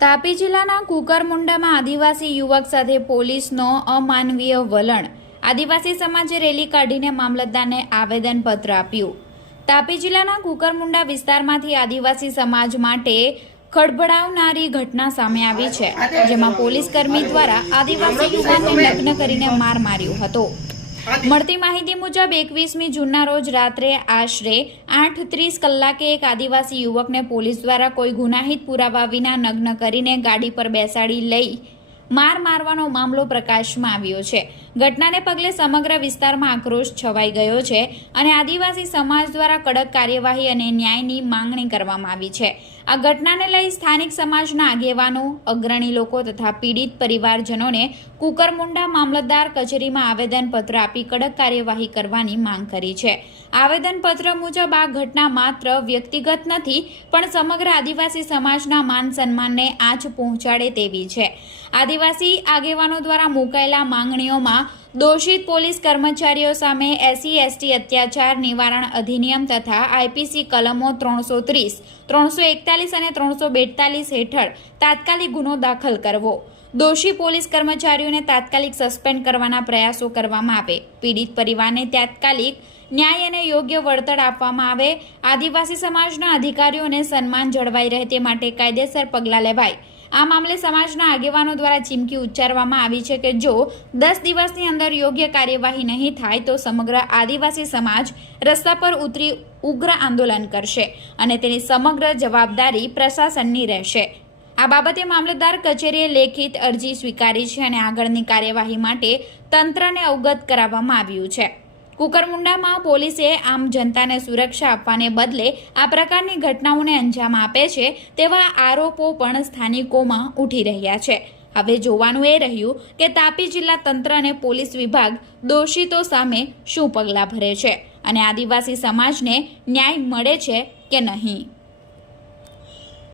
તાપી જિલ્લાના કુકરમુંડામાં આદિવાસી યુવક સાથે પોલીસનો અમાનવીય વલણ. આદિવાસી સમાજે રેલી કાઢીને મામલતદારને આવેદનપત્ર આપ્યું. તાપી જિલ્લાના કુકરમુંડા વિસ્તારમાંથી આદિવાસી સમાજ માટે ખળભળાવનારી ઘટના સામે આવી છે, જેમાં પોલીસ કર્મી દ્વારા આદિવાસી યુવાનને લગ્ન કરીને માર માર્યો હતો. મળતી માહિતી મુજબ એકવીસમી જૂનના રોજ રાત્રે આશરે આઠ ત્રીસ કલાકે એક આદિવાસી યુવકને પોલીસ દ્વારા કોઈ ગુનાહિત પુરાવા વિના નગ્ન કરીને ગાડી પર બેસાડી લઈ માર મારવાનો મામલો પ્રકાશમાં આવ્યો છે. ઘટનાને પગલે સમગ્ર વિસ્તારમાં આક્રોશ છવાઈ ગયો છે અને આદિવાસી સમાજ દ્વારા કડક કાર્યવાહી અને ન્યાયની માંગણી કરવામાં આવી છે. આ ઘટનાને લઈ સ્થાનિક સમાજના આગેવાનો, અગ્રણી લોકો તથા પીડિત પરિવારજનોને કુકરમુંડા મામલતદાર કચેરીમાં આવેદનપત્ર આપી કડક કાર્યવાહી કરવાની માંગ કરી છે. આવેદનપત્ર મુજબ આ ઘટના માત્ર વ્યક્તિગત નથી, પણ સમગ્ર આદિવાસી સમાજના માન સન્માનને આંચ પહોંચાડે તેવી છે. આદિવાસી આગેવાનો દ્વારા મુકાયેલા માંગણીઓમાં દોષિત પોલીસ કર્મચારીઓ સામે એસસી એસટી અત્યાચાર નિવારણ અધિનિયમ તથા આઈપીસી કલમો ત્રણસો ત્રીસ, ત્રણસો એકતાલીસ અને ત્રણસો બેતાલીસ હેઠળ તાત્કાલિક ગુનો દાખલ કરવો. દોષી પોલીસ કર્મચારીઓને તાત્કાલિક સસ્પેન્ડ કરવાના પ્રયાસો કરવામાં આવે. પીડિત પરિવારને તાત્કાલિક ન્યાય અને યોગ્ય વળતર આપવામાં આવે. આદિવાસી સમાજના અધિકારીઓને સન્માન જળવાઈ રહે તે માટે કાયદેસર પગલાં લેવાય. આ મામલે સમાજના આગેવાનો દ્વારા ચીમકી ઉચ્ચારવામાં આવી છે કે જો દસ દિવસની અંદર યોગ્ય કાર્યવાહી નહીં થાય તો સમગ્ર આદિવાસી સમાજ રસ્તા પર ઉતરી ઉગ્ર આંદોલન કરશે અને તેની સમગ્ર જવાબદારી પ્રશાસનની રહેશે. આ બાબતે મામલતદાર કચેરીએ લેખિત અરજી સ્વીકારી છે અને આગળની કાર્યવાહી માટે તંત્રને અવગત કરાવવામાં આવ્યું છે. કુકરમુંડામાં પોલીસે આમ જનતાને સુરક્ષા આપવાને બદલે આ પ્રકારની ઘટનાઓને અંજામ આપે છે તેવા આરોપો પણ સ્થાનિકોમાં ઉઠી રહ્યા છે. હવે જોવાનું એ રહ્યું કે તાપી જિલ્લા તંત્ર અને પોલીસ વિભાગ દોષિતો સામે શું પગલાં ભરે છે અને આદિવાસી સમાજને ન્યાય મળે છે કે નહીં?